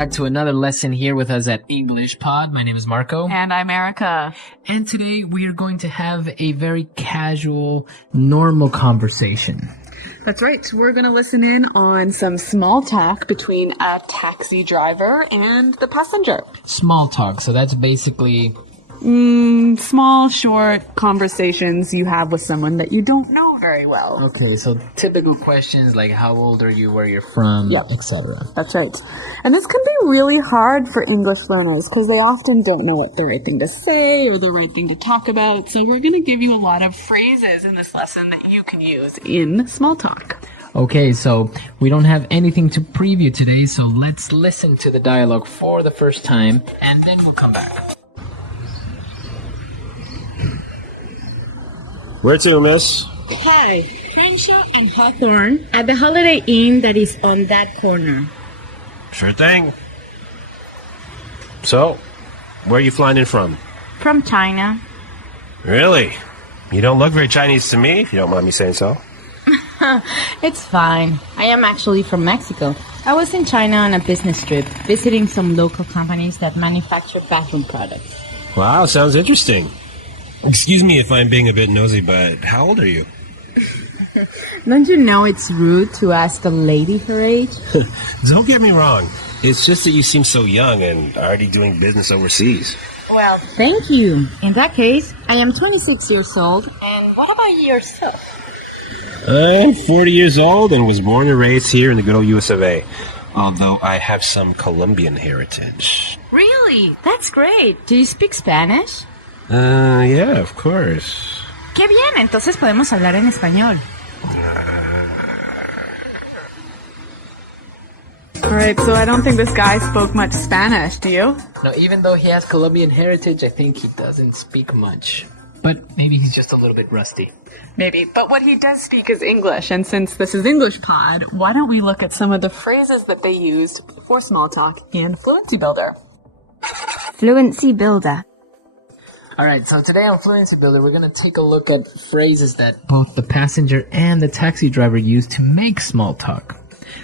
Back to another lesson here with us at English Pod. My name is Marco. And I'm Erica. And today we are going to have a very casual, normal conversation. That's right. We're going to listen in on some small talk between a taxi driver and the passenger. Small talk. So that's basically... small, short conversations you have with someone that you don't know very well. Okay, so typical questions like how old are you, where you're from, etc. That's right. And this can be really hard for English learners because they often don't know what the right thing to say or the right thing to talk about. So we're going to give you a lot of phrases in this lesson that you can use in small talk. Okay, so we don't have anything to preview today, so let's listen to the dialogue for the first time and then we'll come back. Where to, miss? Hi, Crenshaw and Hawthorne at the Holiday Inn that is on that corner. Sure thing. So, where are you flying in from? From China. Really? You don't look very Chinese to me, if you don't mind me saying so. It's fine. I am actually from Mexico. I was in China on a business trip, visiting some local companies that manufacture bathroom products. Wow, sounds interesting. Excuse me if I'm being a bit nosy, but how old are you? Don't you know it's rude to ask a lady her age? Don't get me wrong. It's just that you seem so young and already doing business overseas. Well, thank you. In that case, I am 26 years old. And what about yourself? I'm 40 years old and was born and raised here in the good old US of A. Although I have some Colombian heritage. Really? That's great. Do you speak Spanish? Yeah, of course. Qué bien, entonces podemos hablar en español. All right, so I don't think this guy spoke much Spanish, do you? No, even though he has Colombian heritage, I think he doesn't speak much. But maybe he's just a little bit rusty. Maybe, but what he does speak is English, and since this is English Pod, why don't we look at some of the phrases that they used for small talk in Fluency Builder. Fluency Builder. Alright, so today on Fluency Builder, we're going to take a look at phrases that both the passenger and the taxi driver use to make small talk.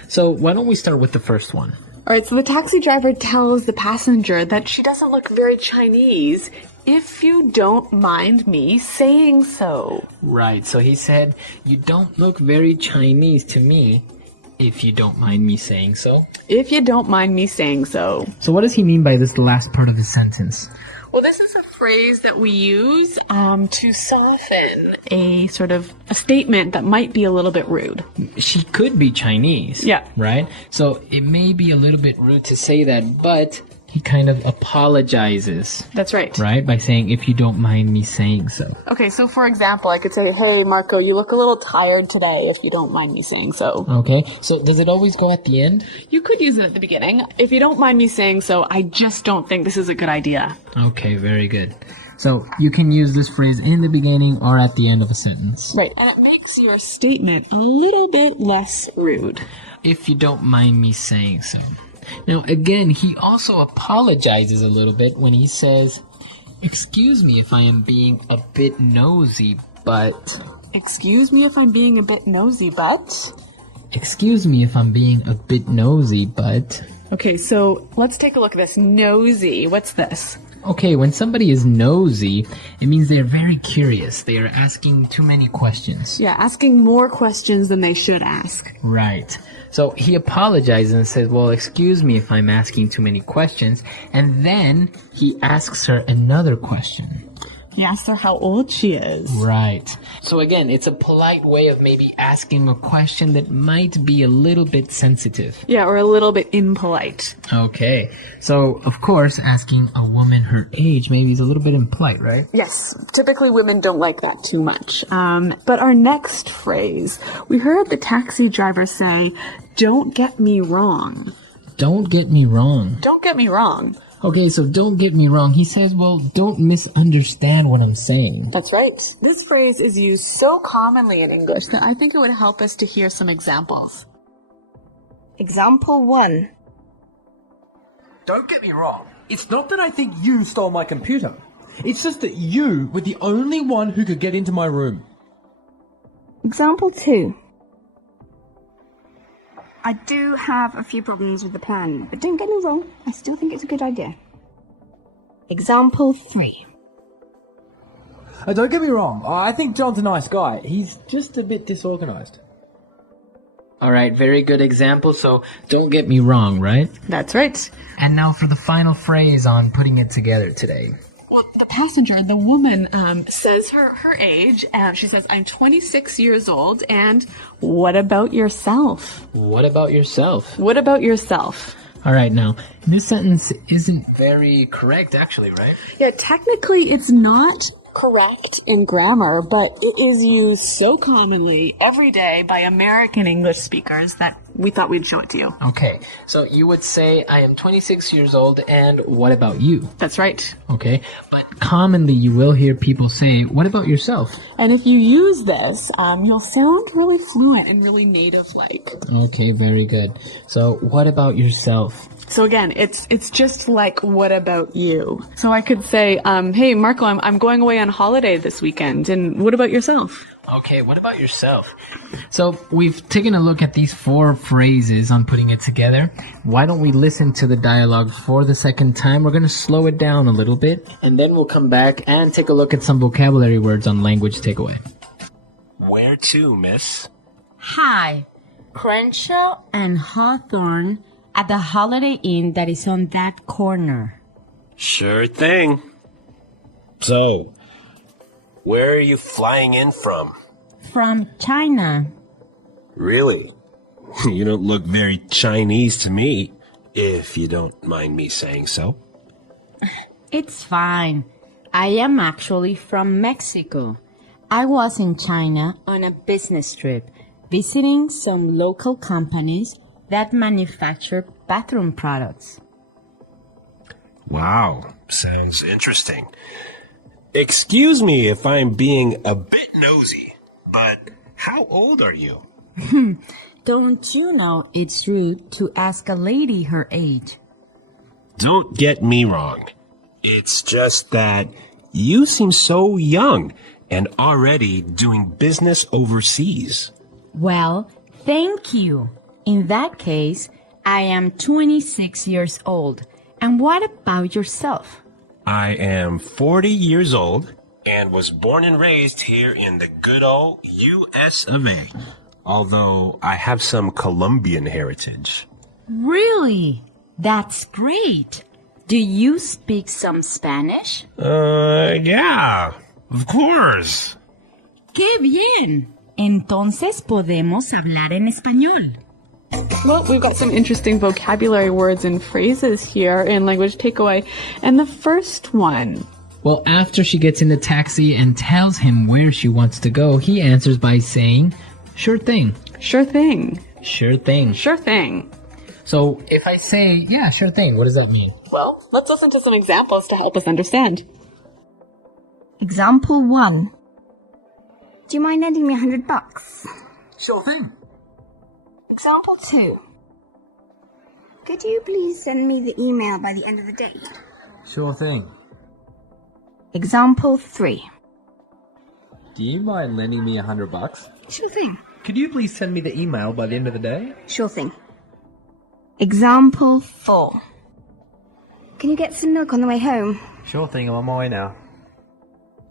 So why don't we start with the first one? Alright, so the taxi driver tells the passenger that she doesn't look very Chinese, if you don't mind me saying so. Right, so he said, you don't look very Chinese to me, if you don't mind me saying so. If you don't mind me saying so. So what does he mean by this last part of the sentence? Well, this is a phrase that we use to soften a sort of a statement that might be a little bit rude. She could be Chinese. Yeah. Right? So it may be a little bit rude to say that, but he kind of apologizes. That's right. Right? By saying, if you don't mind me saying so. Okay, so for example, I could say, hey, Marco, you look a little tired today, if you don't mind me saying so. Okay, so does it always go at the end? You could use it at the beginning. If you don't mind me saying so, I just don't think this is a good idea. Okay, very good. So you can use this phrase in the beginning or at the end of a sentence. Right, and it makes your statement a little bit less rude. If you don't mind me saying so. Now, again, he also apologizes a little bit when he says, excuse me if I am being a bit nosy, but... Excuse me if I'm being a bit nosy, but... Excuse me if I'm being a bit nosy, but... Okay, so let's take a look at this. Nosy, what's this? Okay, when somebody is nosy, it means they're very curious. They are asking too many questions. Yeah, asking more questions than they should ask. Right. So he apologizes and says, well, excuse me if I'm asking too many questions. And then he asks her another question. He asks her how old she is. Right. So again, it's a polite way of maybe asking a question that might be a little bit sensitive. Yeah, or a little bit impolite. Okay. So, of course, asking a woman her age maybe is a little bit impolite, right? Yes. Typically women don't like that too much. But our next phrase, we heard the taxi driver say, don't get me wrong. Don't get me wrong. Don't get me wrong. Okay, so don't get me wrong. He says, well, don't misunderstand what I'm saying. That's right. This phrase is used so commonly in English that I think it would help us to hear some examples. Example 1. Don't get me wrong. It's not that I think you stole my computer. It's just that you were the only one who could get into my room. Example 2. I do have a few problems with the plan, but don't get me wrong, I still think it's a good idea. Example 3. Don't get me wrong, I think John's a nice guy. He's just a bit disorganized. All right, very good example, so don't get me wrong, right? That's right. And now for the final phrase on putting it together today. Well, the passenger, the woman, says her age. She says, I'm 26 years old, and what about yourself? What about yourself? What about yourself? All right, now, this sentence isn't very correct, actually, right? Yeah, technically it's not correct in grammar, but it is used so commonly every day by American English speakers that we thought we'd show it to you. Okay, so you would say, I am 26 years old, and what about you? That's right. Okay, but commonly you will hear people say, what about yourself? And if you use this, you'll sound really fluent and really native-like. Okay, very good. So, what about yourself? So again, it's just like, what about you? So I could say, hey, Marco, I'm going away on holiday this weekend, and what about yourself? Okay, what about yourself? So, we've taken a look at these 4 phrases on putting it together. Why don't we listen to the dialogue for the second time? We're going to slow it down a little bit, and then we'll come back and take a look at some vocabulary words on language takeaway. Where to, miss? Hi, Crenshaw and Hawthorne at the Holiday Inn that is on that corner. Sure thing. So, where are you flying in from? From China. Really? You don't look very Chinese to me, if you don't mind me saying so. It's fine. I am actually from Mexico. I was in China on a business trip, visiting some local companies that manufacture bathroom products. Wow, sounds interesting. Excuse me if I'm being a bit nosy, but how old are you? Don't you know it's rude to ask a lady her age? Don't get me wrong. It's just that you seem so young and already doing business overseas. Well, thank you. In that case, I am 26 years old. And what about yourself? I am 40 years old and was born and raised here in the good old US of A. Although I have some Colombian heritage. Really? That's great. Do you speak some Spanish? Yeah, of course. ¡Qué bien! Entonces podemos hablar en español. Well, we've got some interesting vocabulary words and phrases here in Language Takeaway. And the first one. Well, after she gets in the taxi and tells him where she wants to go, he answers by saying, sure thing. Sure thing. Sure thing. Sure thing. So if I say, yeah, sure thing, what does that mean? Well, let's listen to some examples to help us understand. Example 1. Do you mind lending me $100? Sure thing. Example 2. Could you please send me the email by the end of the day? Sure thing. Example 3. Do you mind lending me $100? Sure thing. Could you please send me the email by the end of the day? Sure thing. Example 4. Can you get some milk on the way home? Sure thing, I'm on my way now.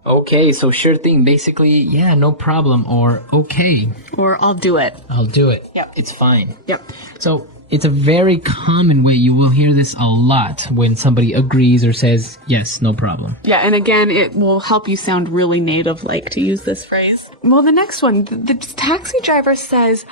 Okay, so sure thing, basically, yeah, no problem, or okay, Or I'll do it. I'll do it. Yep. It's fine. Yep. So it's a very common way. You will hear this a lot when somebody agrees or says, yes, no problem. Yeah, and again, it will help you sound really native-like to use this phrase. Well, the next one, the taxi driver says,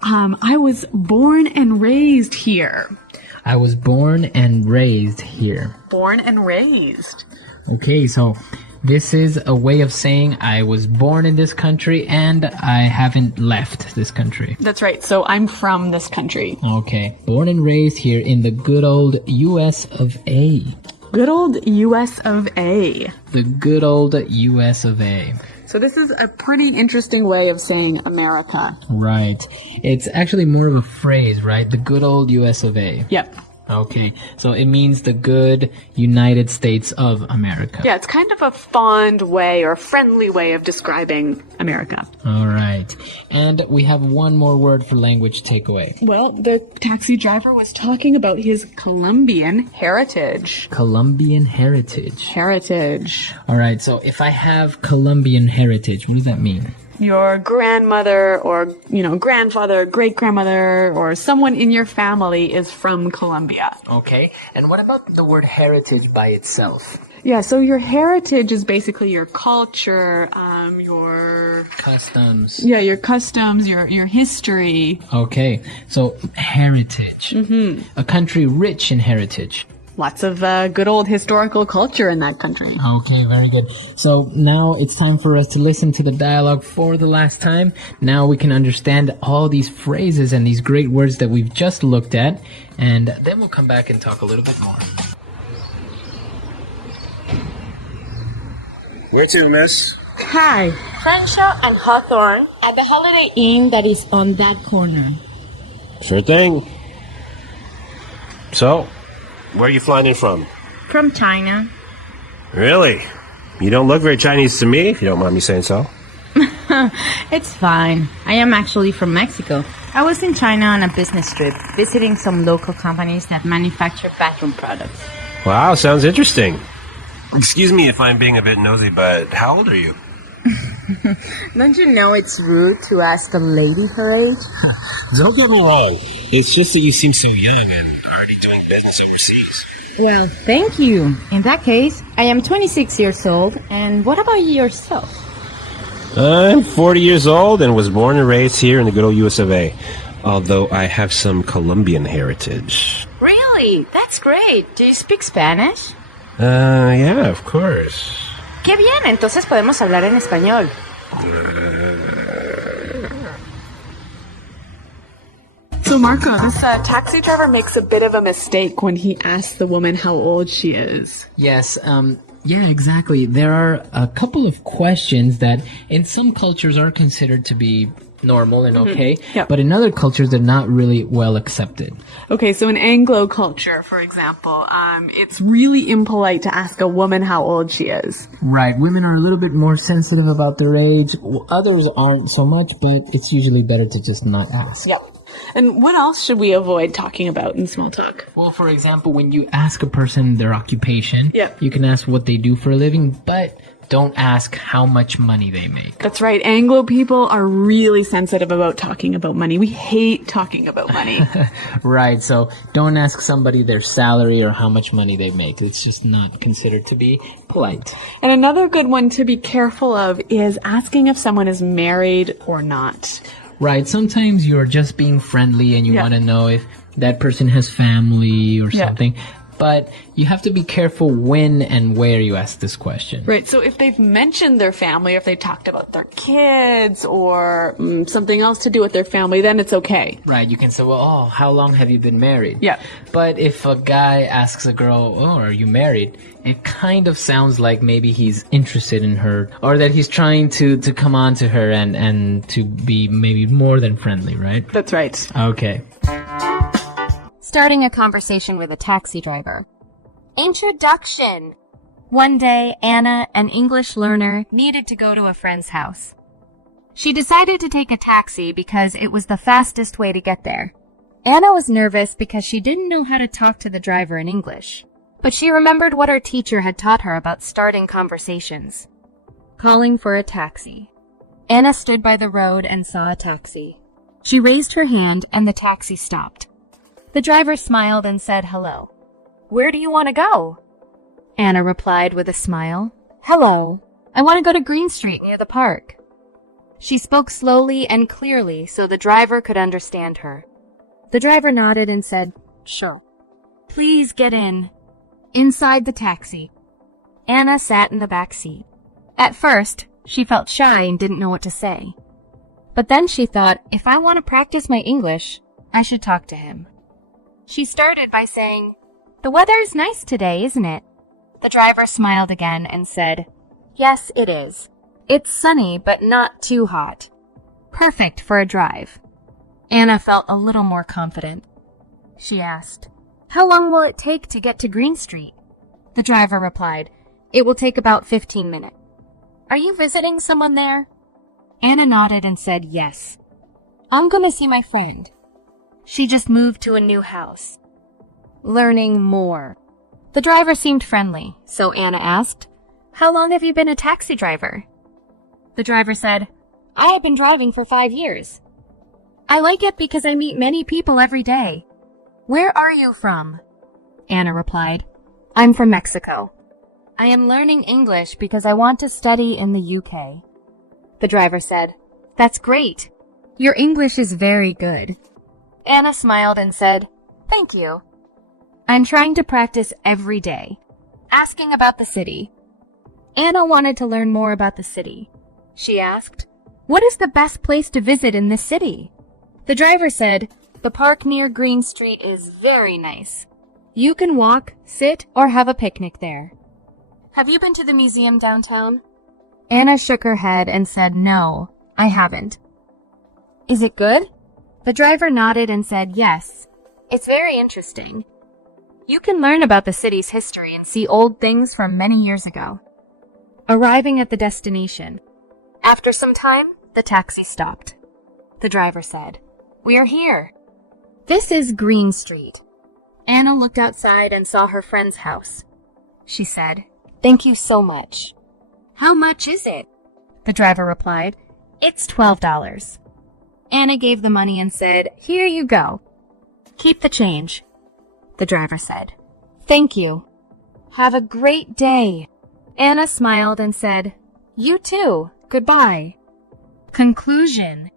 I was born and raised here. I was born and raised here. Born and raised. Okay, so this is a way of saying I was born in this country and I haven't left this country. That's right. So I'm from this country. Okay, born and raised here in the good old US of A. Good old US of A. The good old US of A. So this is a pretty interesting way of saying America. Right. It's actually more of a phrase, right? The good old US of A. Yep. Okay, so it means the good United States of America. Yeah, it's kind of a fond way or friendly way of describing America. All right. And we have one more word for language takeaway. Well, the taxi driver was talking about his Colombian heritage. Colombian heritage. Heritage. All right, so if I have Colombian heritage, what does that mean? Your grandmother or, grandfather, great-grandmother, or someone in your family is from Colombia. Okay, and what about the word heritage by itself? Yeah, so your heritage is basically your culture, your Customs. Yeah, your customs, your history. Okay, so heritage. Mm-hmm. A country rich in heritage. Lots of good old historical culture in that country. Okay, very good. So now it's time for us to listen to the dialogue for the last time. Now we can understand all these phrases and these great words that we've just looked at, and then we'll come back and talk a little bit more. Where to, miss? Hi. Crenshaw and Hawthorne at the Holiday Inn that is on that corner. Sure thing. So, where are you flying in from? From China. Really? You don't look very Chinese to me, if you don't mind me saying so. It's fine. I am actually from Mexico. I was in China on a business trip, visiting some local companies that manufacture bathroom products. Wow, sounds interesting. Excuse me if I'm being a bit nosy, but how old are you? Don't you know it's rude to ask a lady her age? Don't get me wrong. It's just that you seem so young and already doing business overseas. Well, thank you. In that case, I am 26 years old. And what about yourself? I'm 40 years old and was born and raised here in the good old US of A. Although I have some Colombian heritage. Really? That's great. Do you speak Spanish? Yeah, of course. Qué bien, entonces podemos hablar en español. So Marco, this taxi driver makes a bit of a mistake when he asks the woman how old she is. Yes, yeah, exactly. There are a couple of questions that in some cultures are considered to be normal and okay, Yep. but in other cultures they're not really well accepted. Okay, so in Anglo culture, for example, it's really impolite to ask a woman how old she is. Right, women are a little bit more sensitive about their age. Others aren't so much, but it's usually better to just not ask. Yep. And what else should we avoid talking about in small talk? Well, for example, when you ask a person their occupation, Yep. you can ask what they do for a living, but don't ask how much money they make. That's right. Anglo people are really sensitive about talking about money. We hate talking about money. Right, so don't ask somebody their salary or how much money they make. It's just not considered to be polite. And another good one to be careful of is asking if someone is married or not. Right, sometimes you're just being friendly and you Yeah. want to know if that person has family or Yeah. something. But you have to be careful when and where you ask this question. Right, so if they've mentioned their family, or if they talked about their kids or something else to do with their family, then it's okay. Right, you can say, well, oh, how long have you been married? Yeah. But if a guy asks a girl, oh, are you married? It kind of sounds like maybe he's interested in her or that he's trying to come on to her and to be maybe more than friendly, right? That's right. Okay. Starting a conversation with a taxi driver. Introduction. One day, Anna, an English learner, needed to go to a friend's house. She decided to take a taxi because it was the fastest way to get there. Anna was nervous because she didn't know how to talk to the driver in English, but she remembered what her teacher had taught her about starting conversations. Calling for a taxi. Anna stood by the road and saw a taxi. She raised her hand and the taxi stopped. The driver smiled and said hello. Where do you want to go? Anna replied with a smile. Hello. I want to go to Green Street near the park. She spoke slowly and clearly so the driver could understand her. The driver nodded and said, Sure. Please get in. Inside the taxi. Anna sat in the back seat. At first, she felt shy and didn't know what to say. But then she thought, if I want to practice my English, I should talk to him. She started by saying, The weather is nice today, isn't it? The driver smiled again and said, Yes, it is. It's sunny, but not too hot. Perfect for a drive. Anna felt a little more confident. She asked, How long will it take to get to Green Street? The driver replied, It will take about 15 minutes. Are you visiting someone there? Anna nodded and said yes. I'm going to see my friend. She just moved to a new house. Learning more. The driver seemed friendly, so Anna asked, How long have you been a taxi driver? The driver said, I have been driving for 5 years. I like it because I meet many people every day. Where are you from? Anna replied, I'm from Mexico. I am learning English because I want to study in the UK. The driver said, That's great. Your English is very good. Anna smiled and said, Thank you. I'm trying to practice every day. Asking about the city. Anna wanted to learn more about the city. She asked, What is the best place to visit in this city? The driver said, The park near Green Street is very nice. You can walk, sit, or have a picnic there. Have you been to the museum downtown? Anna shook her head and said, No, I haven't. Is it good? The driver nodded and said, Yes. It's very interesting. You can learn about the city's history and see old things from many years ago. Arriving at the destination. After some time, the taxi stopped. The driver said, We are here. This is Green Street. Anna looked outside and saw her friend's house. She said, Thank you so much. How much is it? The driver replied, It's $12. Anna gave the money and said, Here you go. Keep the change. The driver said, Thank you. Have a great day. Anna smiled and said, You too. Goodbye. Conclusion.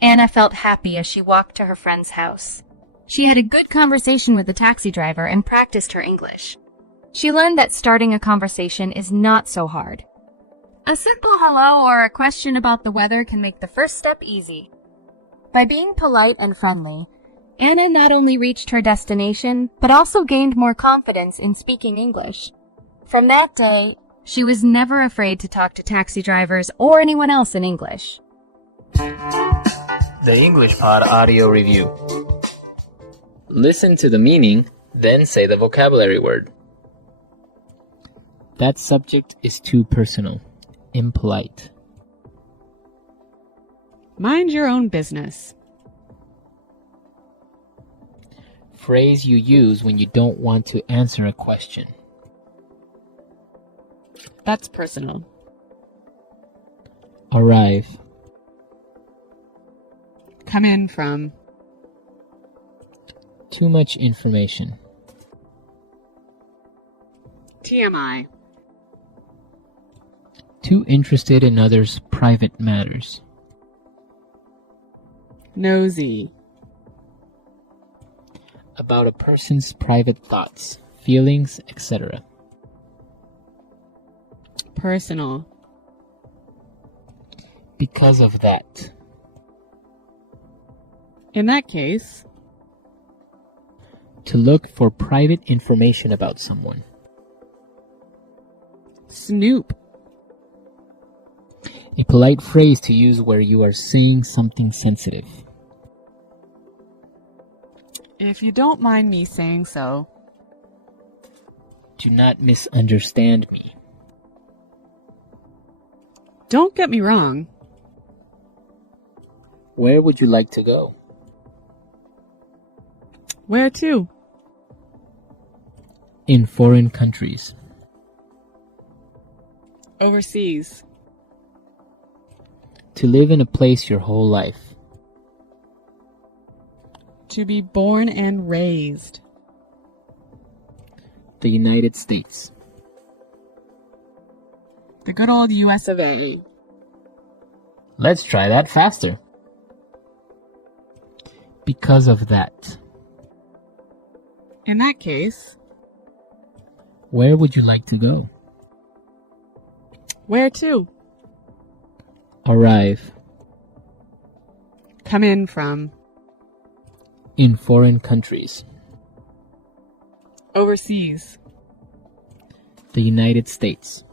Anna felt happy as she walked to her friend's house. She had a good conversation with the taxi driver and practiced her English. She learned that starting a conversation is not so hard. A simple hello or a question about the weather can make the first step easy. By being polite and friendly, Anna not only reached her destination, but also gained more confidence in speaking English. From that day, she was never afraid to talk to taxi drivers or anyone else in English. The English Pod Audio Review. Listen to the meaning, then say the vocabulary word. That subject is too personal. Impolite. Mind your own business. Phrase you use when you don't want to answer a question. That's personal. Arrive. Come in from. Too much information. TMI. Too interested in others' private matters. Nosy. About a person's private thoughts, feelings, etc. Personal. Because of that. In that case. To look for private information about someone. Snoop. A polite phrase to use where you are saying something sensitive. If you don't mind me saying so. Do not misunderstand me. Don't get me wrong. Where would you like to go? Where to? In foreign countries. Overseas. To live in a place your whole life. To be born and raised. The United States. The good old US of A. Let's try that faster. Because of that. In that case. Where would you like to go? Where to? Arrive. Come in from. In foreign countries. Overseas. The United States.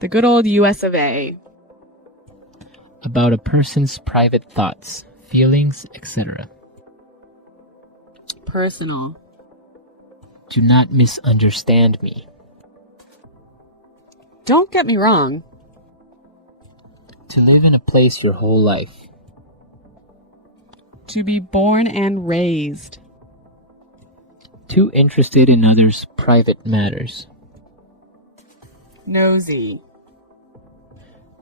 The good old US of A. About a person's private thoughts, feelings, etc. personal. Do not misunderstand me. Don't get me wrong. To live in a place your whole life. To be born and raised. Too interested in others' private matters. Nosy.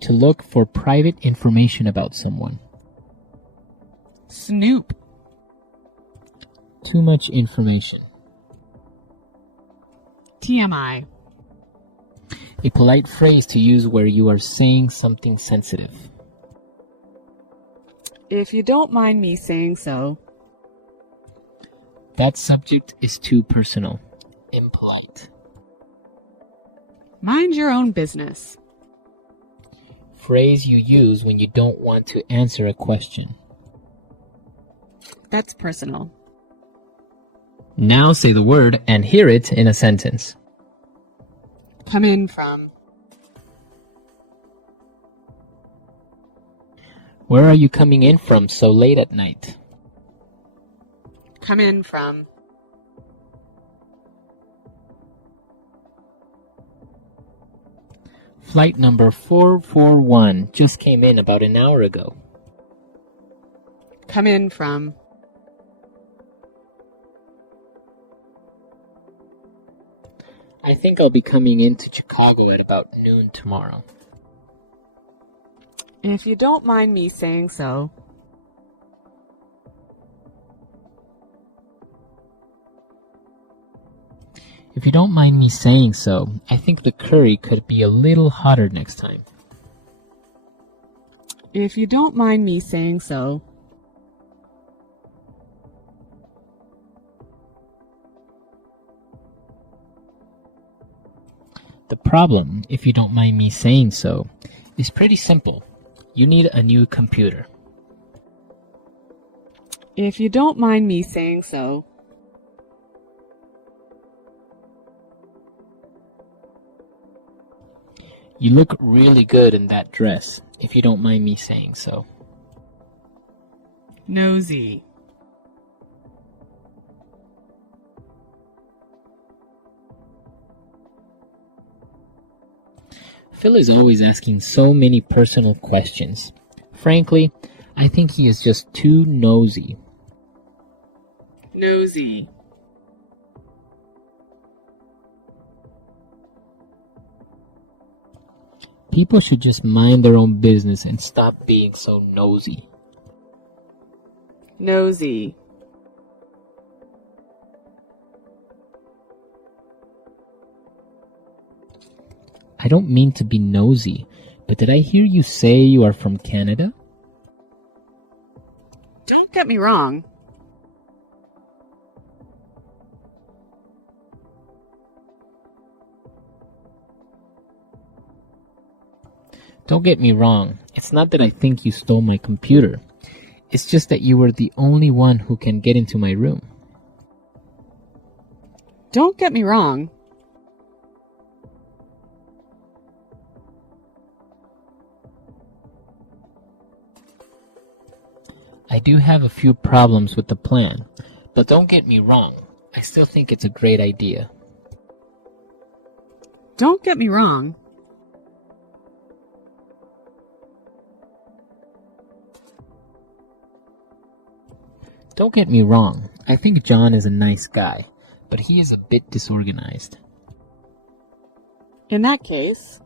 To look for private information about someone. Snoop. Too much information. TMI. A polite phrase to use where you are saying something sensitive. If you don't mind me saying so. That subject is too personal. Impolite. Mind your own business. Phrase you use when you don't want to answer a question. That's personal. Now say the word and hear it in a sentence. Come in from. Where are you coming in from so late at night? Come in from. Flight number 441 just came in about an hour ago. Come in from. I think I'll be coming into Chicago at about noon tomorrow. If you don't mind me saying so. If you don't mind me saying so, I think the curry could be a little hotter next time. If you don't mind me saying so. The problem, if you don't mind me saying so, is pretty simple. You need a new computer. If you don't mind me saying so. You look really good in that dress, if you don't mind me saying so. Nosy. Phil is always asking so many personal questions. Frankly, I think he is just too nosy. Nosy. People should just mind their own business and stop being so nosy. Nosy. I don't mean to be nosy, but did I hear you say you are from Canada? Don't get me wrong. Don't get me wrong, it's not that I think you stole my computer. It's just that you were the only one who can get into my room. Don't get me wrong. I do have a few problems with the plan, but don't get me wrong, I still think it's a great idea. Don't get me wrong. Don't get me wrong, I think John is a nice guy, but he is a bit disorganized. In that case.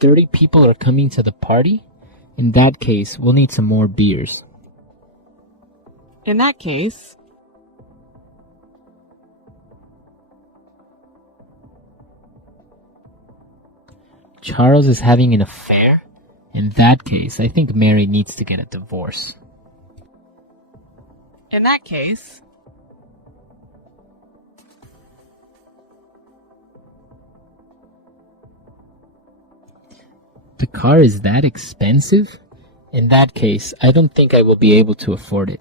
30 people are coming to the party? In that case, we'll need some more beers. In that case. Charles is having an affair? In that case, I think Mary needs to get a divorce. In that case. The car is that expensive? In that case, I don't think I will be able to afford it.